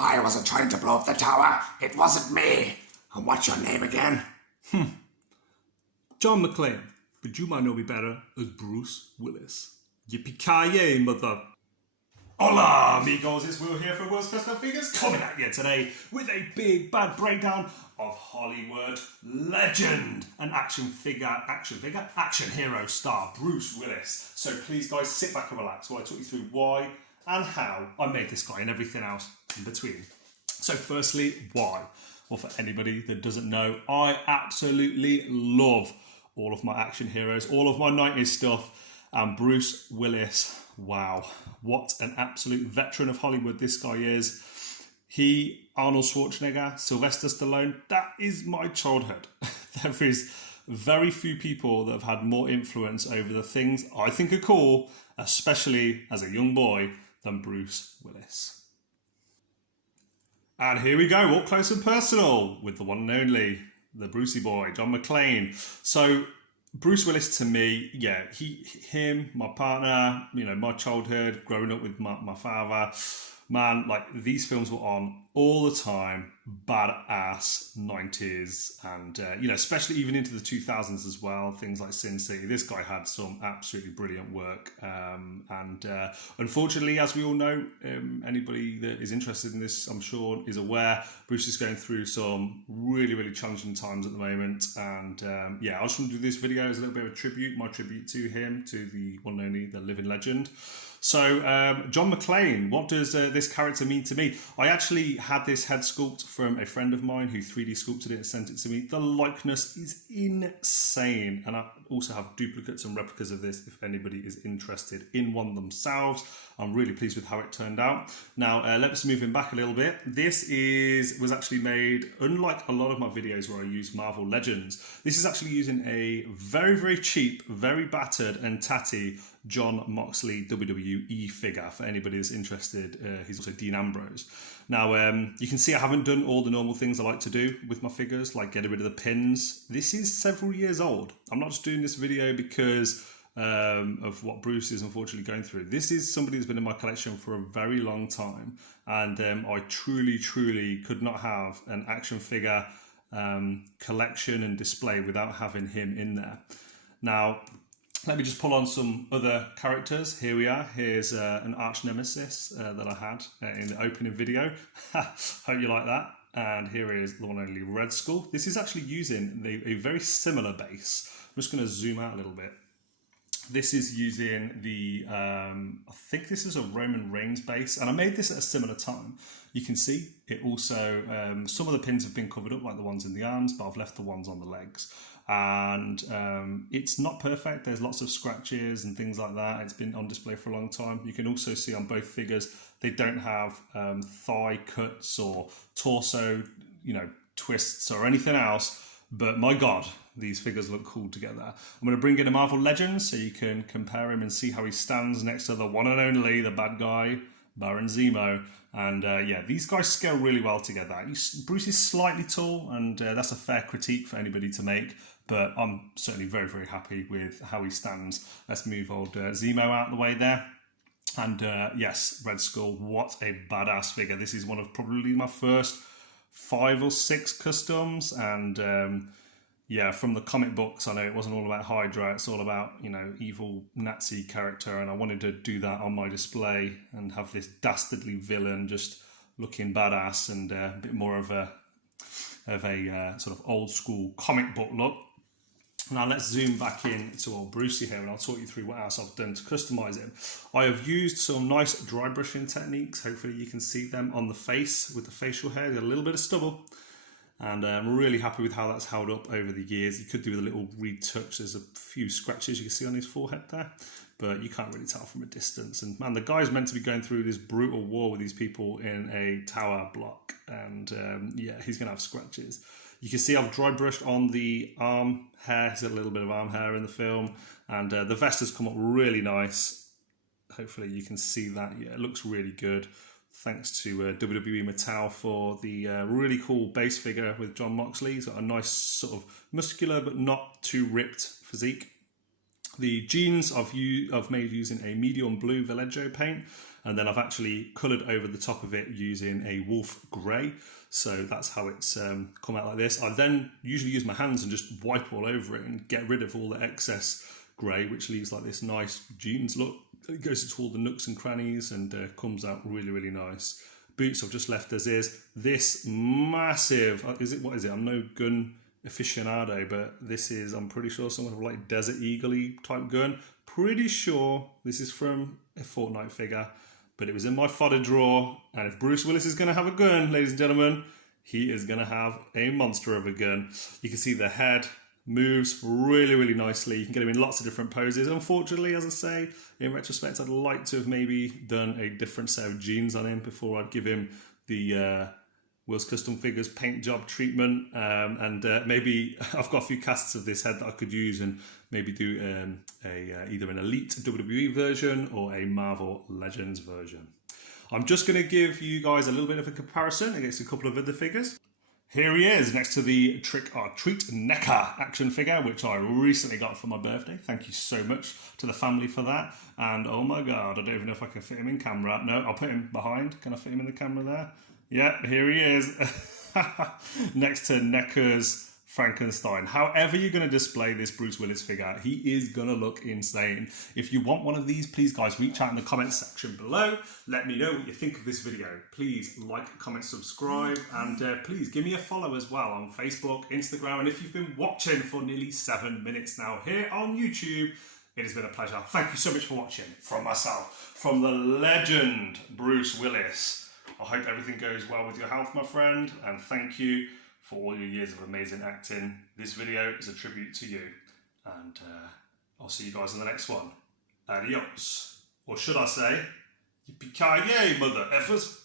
I wasn't trying to blow up the tower. It wasn't me. And what's your name again? John McClane, but you might know me better as Bruce Willis. Yippee-ki-yay, mother. Hola, amigos, it's Will here for Will's Custom Figures, coming at you today with a big bad breakdown of Hollywood legend and action hero star Bruce Willis. So please guys, sit back and relax while I talk you through why and how I made this guy and everything else in between. So firstly, why? Well, for anybody that doesn't know, I absolutely love all of my action heroes, all of my 90s stuff, and Bruce Willis, wow, what an absolute veteran of Hollywood this guy is. He, Arnold Schwarzenegger, Sylvester Stallone, that is my childhood. There is very few people that have had more influence over the things I think are cool, especially as a young boy, than Bruce Willis. And here we go, up close and personal with the one and only, the Brucey boy, John McClane. So Bruce Willis to me, yeah, him, my partner, you know, my childhood, growing up with my father, man, like these films were on all the time, badass 90s, and you know, especially even into the 2000s as well, things like Sin City. This guy had some absolutely brilliant work, and unfortunately, as we all know, anybody that is interested in this, I'm sure, is aware, Bruce is going through some really challenging times at the moment, and yeah, I just want to do this video as a little bit of a tribute, my tribute to him, to the one and only, the living legend. So, John McClane, what does this character mean to me? I actually had this head sculpt from a friend of mine who 3D sculpted it and sent it to me. The likeness is insane. And I also have duplicates and replicas of this if anybody is interested in one themselves. I'm really pleased with how it turned out. Now, let's move him back a little bit. This was actually made, unlike a lot of my videos where I use Marvel Legends, this is actually using a very cheap, very battered and tatty John Moxley WWE figure for anybody that's interested. He's also Dean Ambrose. Now, you can see I haven't done all the normal things I like to do with my figures, like getting rid of the pins. This is several years old. I'm not just doing this video because of what Bruce is unfortunately going through. This is somebody that's been in my collection for a very long time, and I truly could not have an action figure collection and display without having him in there. Now, let me just pull on some other characters. Here we are. Here's an arch nemesis that I had in the opening video. Hope you like that. And here is the one and only Red Skull. This is actually using a very similar base. I'm just going to zoom out a little bit. This is using the, I think this is a Roman Reigns base, and I made this at a similar time. You can see it also, some of the pins have been covered up, like the ones in the arms, but I've left the ones on the legs. And it's not perfect. There's lots of scratches and things like that. It's been on display for a long time. You can also see on both figures, they don't have thigh cuts or torso, you know, twists or anything else. But my God, these figures look cool together. I'm going to bring in a Marvel Legend so you can compare him and see how he stands next to the one and only, the bad guy, Baron Zemo. And yeah, these guys scale really well together. Bruce is slightly tall, and that's a fair critique for anybody to make, but I'm certainly very happy with how he stands. Let's move old Zemo out of the way there. And yes, Red Skull, what a badass figure. This is one of probably my first 5 or 6 customs, and yeah, from the comic books, I know it wasn't all about Hydra, it's all about, you know, evil Nazi character, and I wanted to do that on my display and have this dastardly villain just looking badass and a bit more of a sort of old school comic book look. Now let's zoom back in to old Brucey here, and I'll talk you through what else I've done to customize him. I have used some nice dry brushing techniques. Hopefully you can see them on the face with the facial hair. There's a little bit of stubble, and I'm really happy with how that's held up over the years. You could do with a little retouch. There's a few scratches you can see on his forehead there, but you can't really tell from a distance. And man, the guy's meant to be going through this brutal war with these people in a tower block, and yeah, he's gonna have scratches. You can see I've dry brushed on the arm hair. There's a little bit of arm hair in the film, and the vest has come up really nice. Hopefully you can see that. Yeah, it looks really good. Thanks to WWE Mattel for the really cool base figure with John Moxley. He's got a nice sort of muscular but not too ripped physique. The jeans I've made using a medium blue Vallejo paint, and then I've actually coloured over the top of it using a wolf grey. So that's how it's come out like this. I then usually use my hands and just wipe all over it and get rid of all the excess grey, which leaves like this nice jeans look. It goes into all the nooks and crannies and comes out really, really nice. Boots I've just left as is. This massive, what is it? I'm no gun aficionado, but this is, I'm pretty sure, some kind of like Desert Eagle-y type gun. Pretty sure this is from a Fortnite figure, but it was in my fodder drawer. And if Bruce Willis is going to have a gun, ladies and gentlemen, he is going to have a monster of a gun. You can see the head moves really, really nicely. You can get him in lots of different poses. Unfortunately, as I say, in retrospect, I'd like to have maybe done a different set of jeans on him before I'd give him the Will's Custom Figures paint job treatment. Maybe I've got a few casts of this head that I could use and maybe do either an Elite WWE version or a Marvel Legends version. I'm just going to give you guys a little bit of a comparison against a couple of other figures. Here he is, next to the Trick or Treat Neca action figure, which I recently got for my birthday. Thank you so much to the family for that. And oh my God, I don't even know if I can fit him in camera. No, I'll put him behind. Can I fit him in the camera there? Yeah, here he is. Next to Neca's Frankenstein. However you're going to display this Bruce Willis figure, he is going to look insane. If you want one of these, please guys, reach out in the comments section below. Let me know what you think of this video. Please like, comment, subscribe, and please give me a follow as well on Facebook, Instagram, and if you've been watching for nearly 7 minutes now here on YouTube, it has been a pleasure. Thank you so much for watching. From myself, from the legend Bruce Willis, I hope everything goes well with your health, my friend, and thank you for all your years of amazing acting. This video is a tribute to you, and I'll see you guys in the next one. Adios. Or should I say, yippee-ki-yay, mother effers.